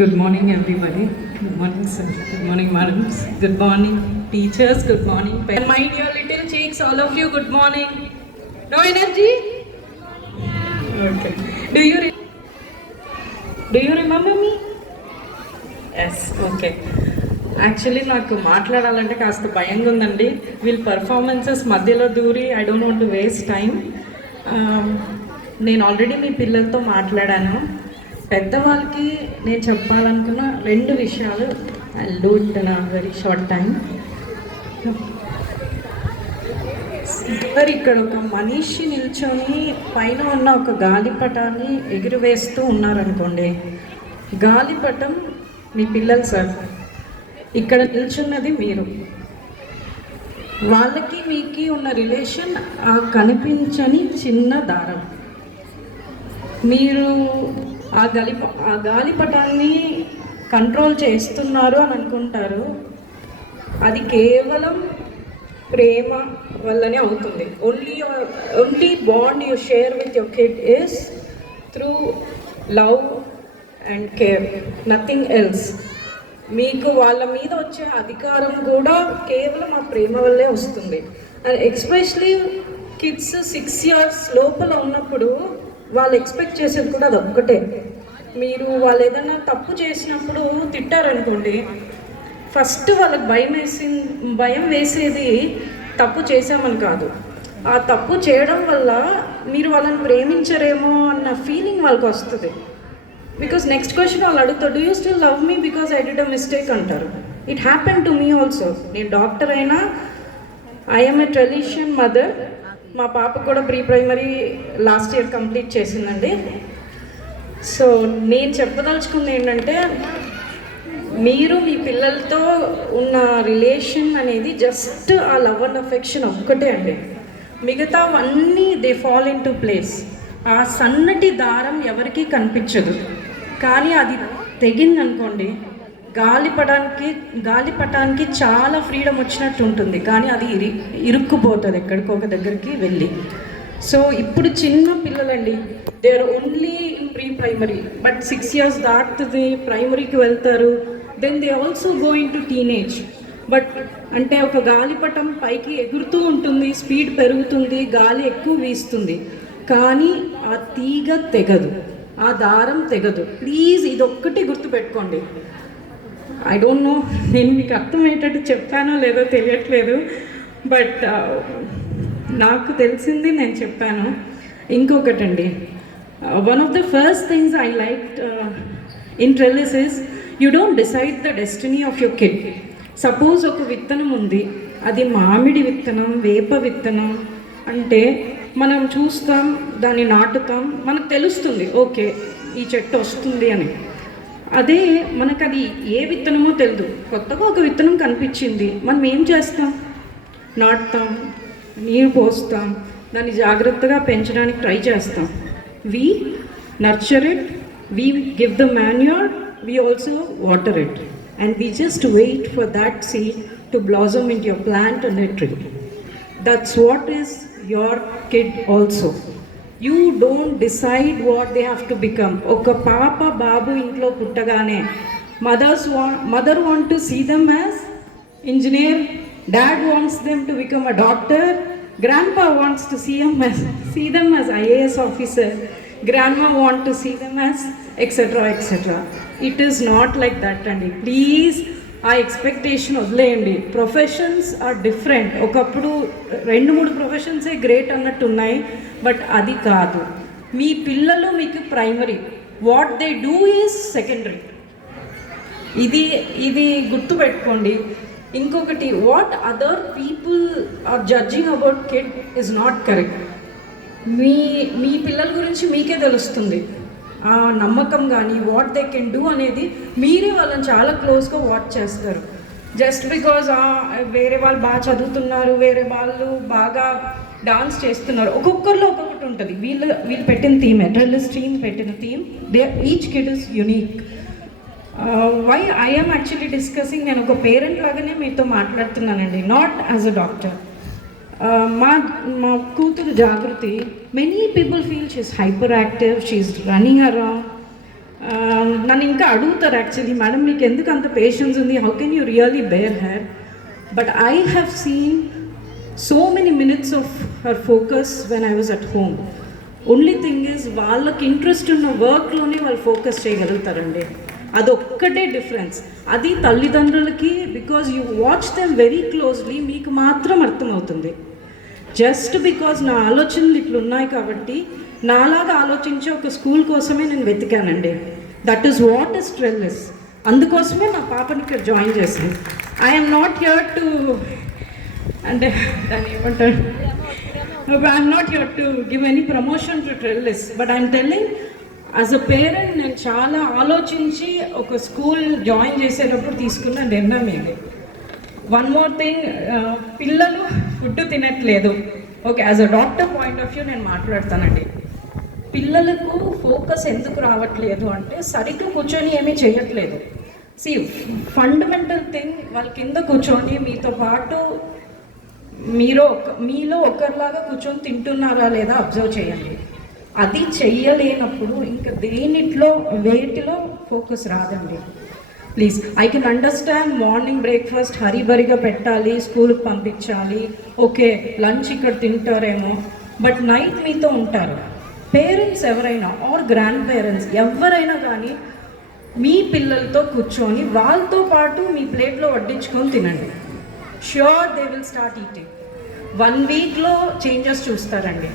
Good morning, everybody. Good morning, sir. Good morning, madams. Good morning, teachers. Good morning, parents. And my dear little cheeks, all of you, good morning. No energy? Okay. Do you remember me? Yes, okay. Actually నాకు మాట్లాడాలంటే కాస్త భయంగా ఉందండి. వీళ్ళ performances మధ్యలో దూరి I don't want to waste time. నేను already మీ పిల్లలతో మాట్లాడాను. పెద్దవాళ్ళకి నేను చెప్పాలనుకున్న 2 విషయాలు. I do it in a very short time. ఇక్కడ ఒక మనిషి నిల్చొని పైన ఉన్న ఒక గాలిపటాన్ని ఎగురవేస్తూ ఉన్నారనుకోండి. గాలిపటం మీ పిల్లలు సార్, ఇక్కడ నిల్చున్నది మీరు. వాళ్ళకి మీకు ఉన్న రిలేషన్ ఆ కనిపించని చిన్న దారం. మీరు ఆ గాలిపటాన్ని కంట్రోల్ చేస్తున్నారు అని అనుకుంటారు. అది కేవలం ప్రేమ వల్లనే అవుతుంది. Only bond you share with your kid is through love and care, nothing else. మీకు వాళ్ళ మీద వచ్చే అధికారం కూడా కేవలం ఆ ప్రేమ వల్లే వస్తుంది. అండ్ ఎస్పెషలీ కిడ్స్ 6 years లోపల ఉన్నప్పుడు వాళ్ళు ఎక్స్పెక్ట్ చేసేది కూడా అది ఒక్కటే. మీరు వాళ్ళు ఏదైనా తప్పు చేసినప్పుడు తిట్టారనుకోండి, ఫస్ట్ వాళ్ళకి భయం వేసేది తప్పు చేశామని కాదు, ఆ తప్పు చేయడం వల్ల మీరు వాళ్ళని ప్రేమించరేమో అన్న ఫీలింగ్ వాళ్ళకి వస్తుంది. బికాస్ నెక్స్ట్ క్వశ్చన్ వాళ్ళు అడుగుతారు, do you still love me because I did a mistake అంటారు. It happen to me also. నేను డాక్టర్ అయినా ఐఎమ్ ఎ ట్రెడిషనల్ మదర్. మా పాప కూడా ప్రైమరీ లాస్ట్ ఇయర్ కంప్లీట్ చేసిందండి. సో నేను చెప్పదలుచుకుంది ఏంటంటే, మీరు మీ పిల్లలతో ఉన్న రిలేషన్ అనేది జస్ట్ ఆ లవ్ అండ్ అఫెక్షన్ ఒక్కటే అండి. మిగతావన్నీ they fall in to place. ఆ సన్నటి దారం ఎవరికీ కనిపించదు, కానీ అది తెగిందనుకోండి, గాలిపటానికి చాలా ఫ్రీడమ్ వచ్చినట్టు ఉంటుంది, కానీ అది ఇరుక్కుపోతుంది ఎక్కడికో ఒక దగ్గరికి వెళ్ళి. సో ఇప్పుడు చిన్న పిల్లలండి, they are only in primary, but 6 years దాటుతుంది, ప్రైమరీకి వెళ్తారు. Then they also go in to teenage. But అంటే ఒక గాలిపటం పైకి ఎగురుతూ ఉంటుంది, స్పీడ్ పెరుగుతుంది, గాలి ఎక్కువ వీస్తుంది, కానీ ఆ తీగ తెగదు, ఆ దారం తెగదు. ప్లీజ్ ఇదొక్కటి గుర్తుపెట్టుకోండి. ఐ డోంట్ నో నేను మీకు అర్థమయ్యేటట్టు చెప్పానో లేదో తెలియట్లేదు, బట్ నాకు తెలిసింది నేను చెప్పాను. ఇంకొకటండి, one of the first things I like in Trellis is you don't decide the destiny of your kid. Suppose ఒక విత్తనం ఉంది, అది మామిడి విత్తనం, వేప విత్తనం అంటే మనం చూస్తాం, దాన్ని నాటుతాం, మనకు తెలుస్తుంది ఓకే ఈ చెట్టు వస్తుంది అని. అదే మనకు అది ఏ విత్తనమో తెలియదు, కొత్తగా ఒక విత్తనం కనిపించింది, మనం ఏం చేస్తాం? నాటుతాం, నీరు పోస్తాం, దాన్ని జాగ్రత్తగా పెంచడానికి ట్రై చేస్తాం. We nurture it, we give the manure, we also water it, and we just wait for that seed to blossom in your plant and a tree. That's what is your kid also. You don't decide what they have to become. Oka papa babu intlo puttagane mother want to see them as engineer, dad wants them to become a doctor, grandpa wants to see them as IAS officer, grandma want to see them as etc. It is not like that, and please ఆ expectation వదిలేయండి. Professions are different. ఒకప్పుడు 2-3 ప్రొఫెషన్సే great అన్నట్టు ఉన్నాయి, but అది కాదు. మీ పిల్లలు మీకు primary, what they do is secondary. ఇది గుర్తుపెట్టుకోండి. ఇంకొకటి, what other people are judging about kid is not correct. మీ పిల్లల గురించి మీకే తెలుస్తుంది. ఆ నమ్మకం కానీ వాట్ దే కెన్ డూ అనేది మీరే వాళ్ళని చాలా క్లోజ్గా వాచ్ చేస్తారు. జస్ట్ బికాజ్ వేరే వాళ్ళు బాగా చదువుతున్నారు, వేరే వాళ్ళు బాగా డాన్స్ చేస్తున్నారు, ఒక్కొక్కరిలో ఒక్కొక్కటి ఉంటుంది. వీళ్ళు పెట్టిన థీమ్, ట్రెల్లిస్ టీమ్ పెట్టిన theme, each kid is unique. Why I'm actually discussing, నేను ఒక పేరెంట్ లాగానే మీతో మాట్లాడుతున్నానండి, నాట్ యాజ్ అ డాక్టర్. మా కూతురు Jagruti, many people feel she's hyper active, she's running around. నన్ను ఇంకా అడుగుతారు యాక్చువల్లీ, మేడం మీకు ఎందుకు అంత పేషెన్స్ ఉంది, how can you really bear her? But I have seen so many minutes of her focus when I was at home. Only thing is వాళ్ళకి interest ఉన్న వర్క్లోనే వాళ్ళు ఫోకస్ చేయగలుగుతారండి. అదొక్కటే డిఫరెన్స్. అది తల్లిదండ్రులకి, because you watch them very closely, మీకు మాత్రం అర్థమవుతుంది. జస్ట్ బికాజ్ నా ఆలోచనలు ఇట్లున్నాయి కాబట్టి నాలాగా ఆలోచించే ఒక స్కూల్ కోసమే నేను వెతికానండి. That is what is Trellis. అందుకోసమే నా పాపని ఇక్కడ జాయిన్ చేసింది. ఐఎమ్ నాట్ హియర్ టు, అంటే దాన్ని ఏమంటారు, I'm not here to give any promotion to trellis, but I'm telling as a parent నేను చాలా ఆలోచించి ఒక స్కూల్ జాయిన్ చేసేటప్పుడు తీసుకున్న నిర్ణయం ఇది. వన్ మోర్ థింగ్, పిల్లలు ఫుడ్ తినట్లేదు. Okay, as a doctor point of view నేను మాట్లాడతానండి. పిల్లలకు ఫోకస్ ఎందుకు రావట్లేదు అంటే సరిగ్గా కూర్చొని ఏమీ చేయట్లేదు. సి ఫండమెంటల్ థింగ్, వాళ్ళ కింద కూర్చొని మీతో పాటు మీలో ఒకరిలాగా కూర్చొని తింటున్నారా లేదా అబ్జర్వ్ చేయండి. అది చెయ్యలేనప్పుడు ఇంకా వేటిలో ఫోకస్ రాదండి. Please, I can understand morning breakfast హరీబరిగా పెట్టాలి, స్కూల్కి పంపించాలి, ఓకే లంచ్ ఇక్కడ తింటారేమో, బట్ నైట్ మీతో ఉంటారు. పేరెంట్స్ ఎవరైనా ఆర్ గ్రాండ్ పేరెంట్స్ ఎవరైనా కానీ మీ పిల్లలతో కూర్చొని వాళ్ళతో పాటు మీ ప్లేట్లో వడ్డించుకొని తినండి. Sure they will start eating. 1 వీక్లో చేంజెస్ చూస్తారండి.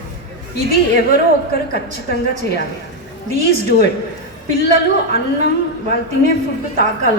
ఇది ఎవరో ఒక్కరు ఖచ్చితంగా చేయాలి. Please do it. పిల్లలు అన్నం వాళ్ళు తినే ఫుడ్ తాకాలి.